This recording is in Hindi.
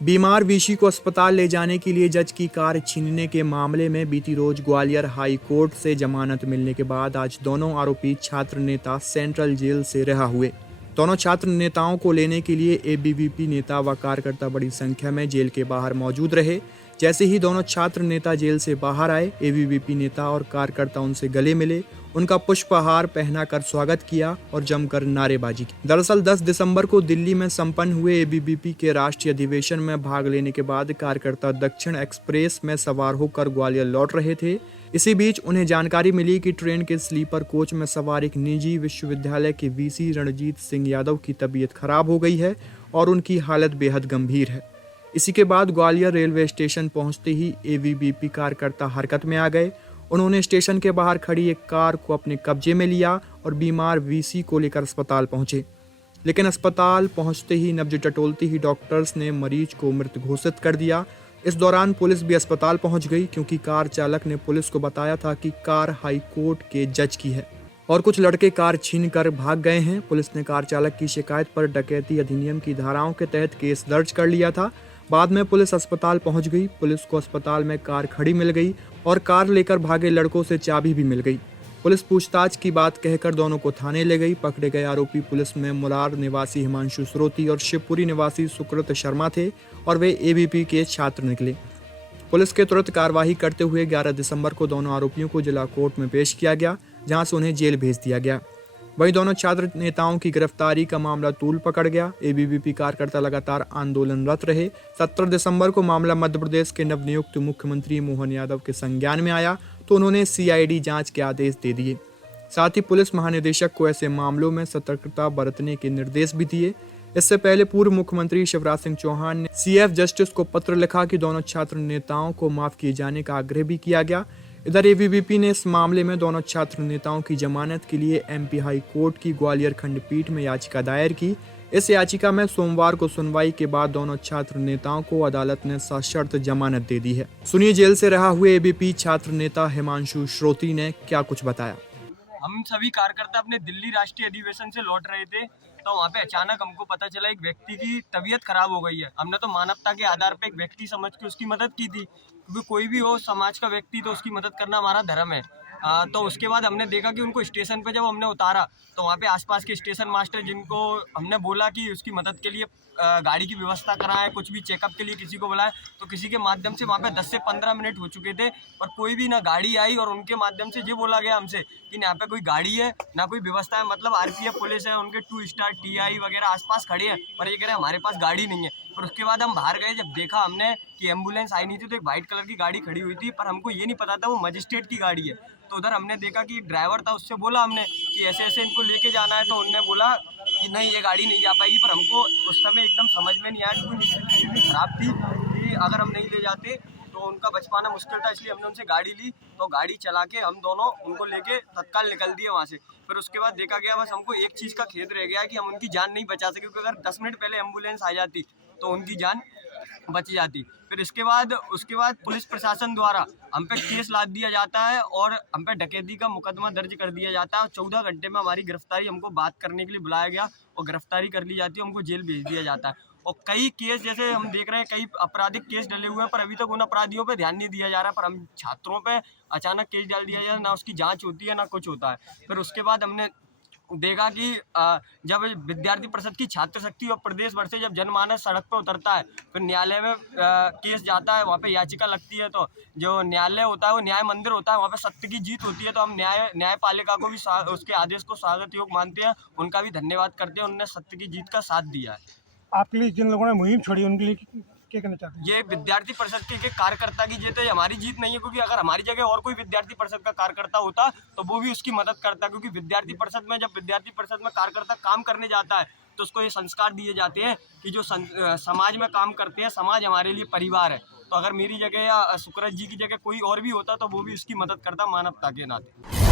बीमार वीसी को अस्पताल ले जाने के लिए जज की कार छीनने के मामले में बीती रोज ग्वालियर हाई कोर्ट से जमानत मिलने के बाद आज दोनों आरोपी छात्र नेता सेंट्रल जेल से रिहा हुए। दोनों छात्र नेताओं को लेने के लिए एबीवीपी नेता व कार्यकर्ता बड़ी संख्या में जेल के बाहर मौजूद रहे। जैसे ही दोनों छात्र नेता जेल से बाहर आए, एबीवीपी नेता और कार्यकर्ता उनसे गले मिले, उनका पुष्पहार पहनाकर स्वागत किया और जमकर नारेबाजी की। दरअसल 10 दिसंबर को दिल्ली में संपन्न हुए एबीवीपी के राष्ट्रीय अधिवेशन में भाग लेने के बाद कार्यकर्ता दक्षिण एक्सप्रेस में सवार होकर ग्वालियर लौट रहे थे। इसी बीच उन्हें जानकारी मिली कि ट्रेन के स्लीपर कोच में सवार एक निजी विश्वविद्यालय के वीसी रणजीत सिंह यादव की तबीयत खराब हो गई है और उनकी हालत बेहद गंभीर है। इसी के बाद ग्वालियर रेलवे स्टेशन पहुंचते ही एबीवीपी कार्यकर्ता हरकत में आ गए। उन्होंने स्टेशन के बाहर खड़ी एक कार को अपने कब्जे में लिया और बीमार वीसी को लेकर अस्पताल पहुंचे। लेकिन अस्पताल पहुंचते ही नब्ज टटोलते ही डॉक्टर्स ने मरीज को मृत घोषित कर दिया। इस दौरान पुलिस भी अस्पताल पहुंच गई, क्योंकि कार चालक ने पुलिस को बताया था कि कार हाई कोर्ट के जज की है और कुछ लड़के कार छीन कर भाग गए हैं। पुलिस ने कार चालक की शिकायत पर डकैती अधिनियम की धाराओं के तहत केस दर्ज कर लिया था। बाद में पुलिस अस्पताल पहुंच गई। पुलिस को अस्पताल में कार खड़ी मिल गई और कार लेकर भागे लड़कों से चाबी भी मिल गई। पुलिस पूछताछ की बात कहकर दोनों को थाने ले गई। पकड़े गए आरोपी पुलिस में मुलार निवासी हिमांशु श्रोती और शिवपुरी निवासी सुकृत शर्मा थे और वे एबीवीपी के छात्र निकले। पुलिस के तुरंत कार्रवाई करते हुए 11 दिसंबर को दोनों आरोपियों को जिला कोर्ट में पेश किया गया, जहां से उन्हें जेल भेज दिया गया। वहीं दोनों छात्र नेताओं की गिरफ्तारी का मामला तूल पकड़ गया। एबीवीपी कार्यकर्ता लगातार आंदोलनरत रहे। 17 दिसंबर को मामला मध्य प्रदेश के नवनियुक्त मुख्यमंत्री मोहन यादव के संज्ञान में आया, तो उन्होंने सीआईडी जांच के आदेश दे दिए। साथ ही पुलिस महानिदेशक को ऐसे मामलों में सतर्कता बरतने के निर्देश भी दिए। इससे पहले पूर्व मुख्यमंत्री शिवराज सिंह चौहान ने सीएफ जस्टिस को पत्र लिखा कि दोनों छात्र नेताओं को माफ किए जाने का आग्रह भी किया गया। इधर एबीवीपी ने इस मामले में दोनों छात्र नेताओं की जमानत के लिए एमपी हाई कोर्ट की ग्वालियर खंडपीठ में याचिका दायर की। इस याचिका में सोमवार को सुनवाई के बाद दोनों छात्र नेताओं को अदालत ने सशर्त जमानत दे दी है। सुनिए जेल से रहा हुए एबीवीपी छात्र नेता हिमांशु श्रोती ने क्या कुछ बताया। हम सभी कार्यकर्ता अपने दिल्ली राष्ट्रीय अधिवेशन से लौट रहे थे, तो वहाँ पे अचानक हमको पता चला एक व्यक्ति की तबीयत खराब हो गई है। हमने तो मानवता के आधार पे एक व्यक्ति समझ के उसकी मदद की थी, क्योंकि कोई भी हो समाज का व्यक्ति तो उसकी मदद करना हमारा धर्म है। तो उसके बाद हमने देखा कि उनको स्टेशन पे जब हमने उतारा, तो वहाँ पे आसपास के स्टेशन मास्टर, जिनको हमने बोला कि उसकी मदद के लिए गाड़ी की व्यवस्था कराएं, कुछ भी चेकअप के लिए किसी को बुलाएं, तो किसी के माध्यम से वहाँ पे 10 से 15 मिनट हो चुके थे पर कोई भी ना गाड़ी आई। और उनके माध्यम से ये बोला गया हमसे कि यहाँ पे कोई गाड़ी है ना कोई व्यवस्था है, मतलब आरपीएफ पुलिस है, उनके 2 स्टार टीआई वगैरह आसपास खड़े हैं, पर ये कह रहे हैं हमारे पास गाड़ी नहीं है। पर उसके बाद हम बाहर गए, जब देखा हमने कि एम्बुलेंस आई नहीं थी, तो एक वाइट कलर की गाड़ी खड़ी हुई थी, पर हमको ये नहीं पता था वो मजिस्ट्रेट की गाड़ी है। तो उधर हमने देखा कि एक ड्राइवर था, उससे बोला हमने कि ऐसे ऐसे इनको लेके जाना है, तो उनने बोला कि नहीं ये गाड़ी नहीं जा पाएगी। पर हमको उस समय एकदम समझ में नहीं आया, क्योंकि स्थिति इतनी खराब थी कि अगर हम नहीं ले जाते तो उनका बच पाना मुश्किल था। इसलिए हमने उनसे गाड़ी ली, तो गाड़ी चला के हम दोनों उनको लेके तत्काल निकल दिए वहाँ से। फिर उसके बाद देखा गया, बस हमको एक चीज़ का खेद रह गया कि हम उनकी जान नहीं बचा सके, क्योंकि अगर 10 मिनट पहले एम्बुलेंस आ जाती तो उनकी जान बच जाती। फिर उसके बाद पुलिस प्रशासन द्वारा हम पे केस लाद दिया जाता है और हम पे डकैती का मुकदमा दर्ज कर दिया जाता है। और 14 घंटे में हमारी गिरफ्तारी, हमको बात करने के लिए बुलाया गया और गिरफ्तारी कर ली जाती है, हमको जेल भेज दिया जाता है। और कई केस जैसे हम देख रहे हैं, कई आपराधिक केस डले हुए हैं, पर अभी तक उन अपराधियों पे ध्यान नहीं दिया जा रहा। पर हम छात्रों पे अचानक केस डाल दिया जाए, ना उसकी जाँच होती है ना कुछ होता है। फिर उसके बाद हमने देखा कि जब विद्यार्थी परिषद की छात्र शक्ति और प्रदेश भर से जब जनमानस सड़क पर उतरता है, फिर न्यायालय में केस जाता है, वहाँ पे याचिका लगती है, तो जो न्यायालय होता है वो न्याय मंदिर होता है, वहाँ पे सत्य की जीत होती है। तो हम न्यायपालिका को भी उसके आदेश को स्वागत योग मानते हैं, उनका भी धन्यवाद करते हैं, उन्होंने सत्य की जीत का साथ दिया है। आपके लिए जिन लोगों ने मुहिम छोड़ी उनके लिए क्या कहना चाहते हैं? ये विद्यार्थी परिषद के कार्यकर्ता की जीत है, हमारी जीत नहीं है, क्योंकि अगर हमारी जगह और कोई विद्यार्थी परिषद का कार्यकर्ता होता तो वो भी उसकी मदद करता। क्योंकि विद्यार्थी परिषद में, जब विद्यार्थी परिषद में कार्यकर्ता काम करने जाता है, तो उसको ये संस्कार दिए जाते हैं कि जो समाज में काम करते हैं, समाज हमारे लिए परिवार है। तो अगर मेरी जगह या सुक्रत जी की जगह कोई और भी होता तो वो भी उसकी मदद करता मानवता के नाते।